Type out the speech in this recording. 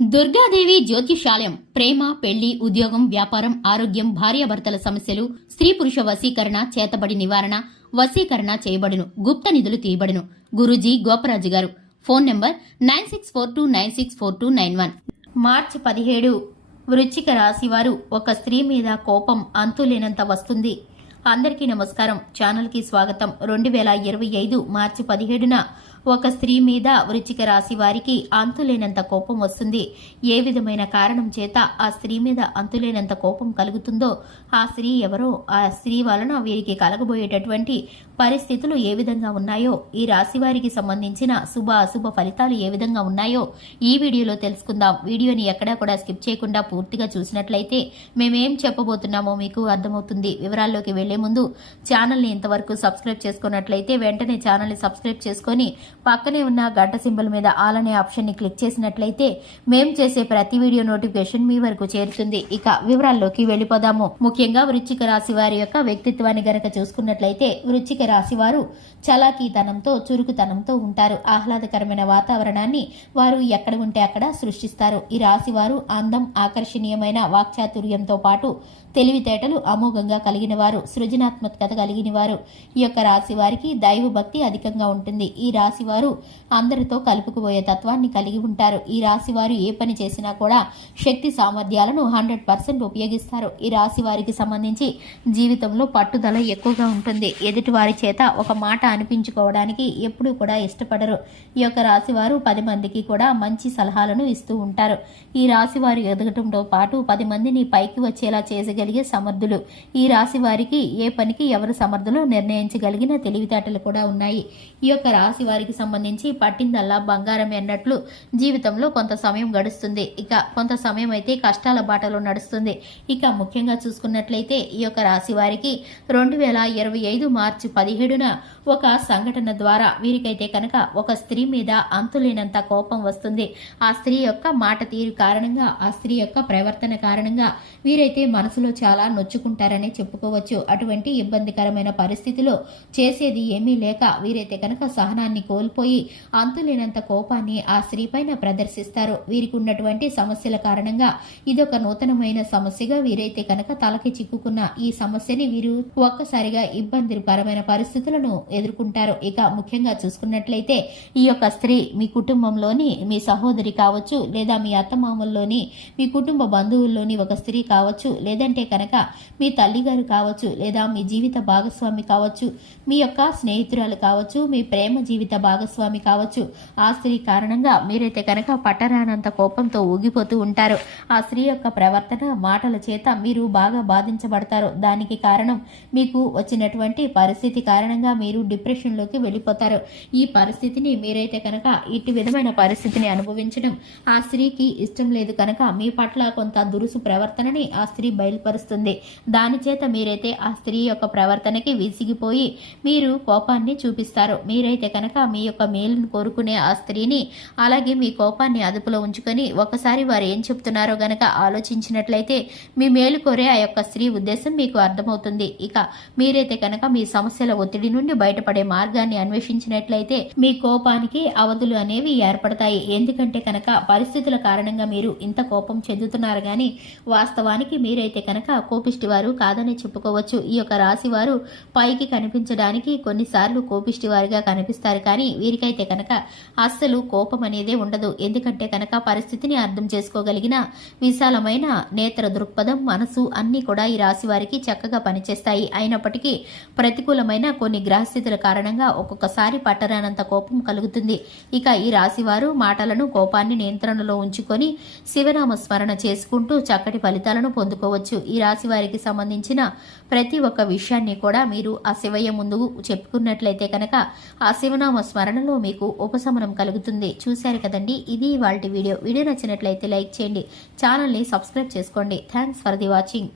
దుర్గాదేవి జ్యోతిషాలయం ప్రేమ, పెళ్లి, ఉద్యోగం, వ్యాపారం, ఆరోగ్యం, భార్యాభర్తల సమస్యలు, స్త్రీ పురుష వశీకరణ, చేతబడి నివారణ, వశీకరణ చేయబడును, గుప్త నిధులు తీయబడును. గురూజీ గోపరాజు గారు. Phone number 9642964291. మార్చి 17 వృశ్చిక రాశి వారు. ఒక స్త్రీ మీద కోపం అంతులేనంత వస్తుంది. అందరికీ నమస్కారం. ఛానల్ కి స్వాగతం. 2025 మార్చి 17న ఒక స్త్రీ మీద వృశ్చిక రాశి వారికి అంతులేనంత కోపం వస్తుంది. ఏ విధమైన కారణం చేత ఆ స్త్రీ మీద అంతులేనంత కోపం కలుగుతుందో, ఆ స్త్రీ ఎవరో, ఆ స్త్రీ వలన వీరికి కలగబోయేటటువంటి పరిస్థితులు ఏ విధంగా ఉన్నాయో, ఈ రాశి వారికి సంబంధించిన శుభ అశుభ ఫలితాలు ఏ విధంగా ఉన్నాయో ఈ వీడియోలో తెలుసుకుందాం. వీడియోని ఎక్కడా కూడా స్కిప్ చేయకుండా పూర్తిగా చూసినట్లయితే మేమేం చెప్పబోతున్నామో మీకు అర్థమవుతుంది. వివరాల్లోకి వెళ్లే ముందు ఛానల్ని ఇంతవరకు సబ్స్క్రైబ్ చేసుకున్నట్లయితే వెంటనే ఛానల్ని సబ్స్క్రైబ్ చేసుకొని పక్కనే ఉన్న గంట సింబల్ మీద ఆల్ అనే ఆప్షన్ ని క్లిక్ చేసినట్లయితే మేం చేసే ప్రతి వీడియో నోటిఫికేషన్ మీ వరకు చేరుతుంది. ఇక వివరాల్లోకి వెళ్లిపోదాము. ముఖ్యంగా వృశ్చిక రాశి వారి యొక్క వ్యక్తిత్వాన్ని గనక చూసుకున్నట్లయితే వృశ్చిక రాశి వారు చలాకీతనంతో, చురుకుతనంతో ఉంటారు. ఆహ్లాదకరమైన వాతావరణాన్ని వారు ఎక్కడ ఉంటే అక్కడ సృష్టిస్తారు. ఈ రాశి వారు అందం, ఆకర్షణీయమైన వాక్చాతుర్యంతో పాటు తెలివితేటలు అమోఘంగా కలిగిన వారు, సృజనాత్మకత కలిగిన వారు. ఈ యొక్క రాశి వారికి దైవ భక్తి అధికంగా ఉంటుంది. ఈ రాశి వారు అందరితో కలుపుకుపోయే తత్వాన్ని కలిగి ఉంటారు. ఈ రాశి వారు ఏ పని చేసినా కూడా శక్తి సామర్థ్యాలను 100% ఉపయోగిస్తారు. ఈ రాశి వారికి సంబంధించి జీవితంలో పట్టుదల ఎక్కువగా ఉంటుంది. ఎదుటి వారి చేత ఒక మాట అనిపించుకోవడానికి ఎప్పుడూ కూడా ఇష్టపడరు. ఈ యొక్క రాశి వారు 10 మందికి కూడా మంచి సలహాలను ఇస్తూ ఉంటారు. ఈ రాశి వారు ఎదగటంతో పాటు 10 మందిని పైకి వచ్చేలా చేయగలిగే సమర్థులు. ఈ రాశి వారికి ఏ పనికి ఎవరు సమర్థులు నిర్ణయించగలిగిన తెలివితేటలు కూడా ఉన్నాయి. ఈ యొక్క రాశి వారికి సంబంధించి పట్టిందల్లా బంగారం అన్నట్లు జీవితంలో కొంత సమయం గడుస్తుంది. ఇక కొంత సమయం అయితే కష్టాల బాటలో నడుస్తుంది. ఇక ముఖ్యంగా చూసుకున్నట్లయితే ఈ యొక్క రాశి వారికి 2025 మార్చి 17న ఒక సంఘటన ద్వారా వీరికైతే కనుక ఒక స్త్రీ మీద అంతులేనంత కోపం వస్తుంది. ఆ స్త్రీ యొక్క మాట తీరు కారణంగా, ఆ స్త్రీ యొక్క ప్రవర్తన కారణంగా వీరైతే మనసులో చాలా నొచ్చుకుంటారనే చెప్పుకోవచ్చు. అటువంటి ఇబ్బందికరమైన పరిస్థితిలో చేసేది ఏమీ లేక వీరైతే కనుక సహనాన్ని కోల్పోయి అంతులేనంత కోపాన్ని ఆ స్త్రీ పైన ప్రదర్శిస్తారు. వీరికి ఉన్నటువంటి సమస్యల కారణంగా ఇదొక నూతనమైన సమస్యగా వీరైతే కనుక తలకి చిక్కుకున్న ఈ సమస్యని వీరు ఒక్కసారిగా ఇబ్బందికరమైన పరిస్థితులను ఎదుర్కొంటారు. ఇక ముఖ్యంగా చూసుకున్నట్లయితే ఈ యొక్క స్త్రీ మీ కుటుంబంలోని మీ సహోదరి కావచ్చు, లేదా మీ అత్తమామల్లోని మీ కుటుంబ బంధువుల్లోని ఒక స్త్రీ కావచ్చు, లేదంటే కనుక మీ తల్లిగారు కావచ్చు, లేదా మీ జీవిత భాగస్వామి కావచ్చు, మీ యొక్క స్నేహితురాలు కావచ్చు, మీ ప్రేమ జీవిత భాగస్వామి కావచ్చు. ఆ స్త్రీ కారణంగా మీరైతే కనుక పట్టరానంత కోపంతో ఊగిపోతూ ఉంటారు. ఆ స్త్రీ యొక్క ప్రవర్తన, మాటల చేత మీరు బాగా బాధించబడతారు. దానికి కారణం మీకు వచ్చినటువంటి పరిస్థితి కారణంగా మీరు డిప్రెషన్లోకి వెళ్ళిపోతారు. ఈ పరిస్థితిని మీరైతే కనుక ఇటు విధమైన పరిస్థితిని అనుభవించడం ఆ స్త్రీకి ఇష్టం లేదు కనుక మీ పట్ల కొంత దురుసు ప్రవర్తనని ఆ స్త్రీ బయలుపరుస్తుంది. దాని చేత మీరైతే ఆ స్త్రీ యొక్క ప్రవర్తనకి విసిగిపోయి మీరు కోపాన్ని చూపిస్తారు. మీరైతే కనుక మీ యొక్క మేలును కోరుకునే ఆ స్త్రీని, అలాగే మీ కోపాన్ని అదుపులో ఉంచుకొని ఒకసారి వారు ఏం చెప్తున్నారో గనక ఆలోచించినట్లయితే మీ మేలు కోరే ఆ యొక్క స్త్రీ ఉద్దేశం మీకు అర్థమవుతుంది. ఇక మీరైతే కనుక మీ సమస్యల ఒత్తిడి నుండి బయటపడే మార్గాన్ని అన్వేషించినట్లయితే మీ కోపానికి అవధులు అనేవి ఏర్పడతాయి. ఎందుకంటే కనుక పరిస్థితుల కారణంగా మీరు ఇంత కోపం చెందుతున్నారు గాని వాస్తవానికి మీరైతే కనుక కోపిష్టి వారు కాదని చెప్పుకోవచ్చు. ఈ యొక్క రాశి వారు పైకి కనిపించడానికి కొన్నిసార్లు కోపిష్టి వారిగా కనిపిస్తారు, కానీ వీరికైతే కనుక అస్సలు కోపం అనేదే ఉండదు. ఎందుకంటే కనుక పరిస్థితిని అర్థం చేసుకోగలిగిన విశాలమైన నేత్ర దృక్పథం, మనసు అన్ని కూడా ఈ రాశి వారికి చక్కగా పనిచేస్తాయి. అయినప్పటికీ ప్రతికూలమైన కొన్ని గ్రహస్థితుల కారణంగా ఒక్కొక్కసారి పట్టరానంత కోపం కలుగుతుంది. ఇక ఈ రాశి వారు మాటలను, కోపాన్ని నియంత్రణలో ఉంచుకొని శివనామ స్మరణ చేసుకుంటూ చక్కటి ఫలితాలను పొందుకోవచ్చు. ఈ రాశి వారికి సంబంధించిన ప్రతి ఒక్క విషయాన్ని కూడా మీరు ఆ శివయ్య ముందు చెప్పుకున్నట్లయితే కనుక ఆ శివనామ స్మరణలో మీకు ఉపశమనం కలుగుతుంది. చూశారు కదండి, ఇది ఇవాల్టి వీడియో. వీడియో నచ్చినట్లయితే లైక్ చేయండి, ఛానల్ని సబ్స్క్రైబ్ చేసుకోండి. Thanks for the watching.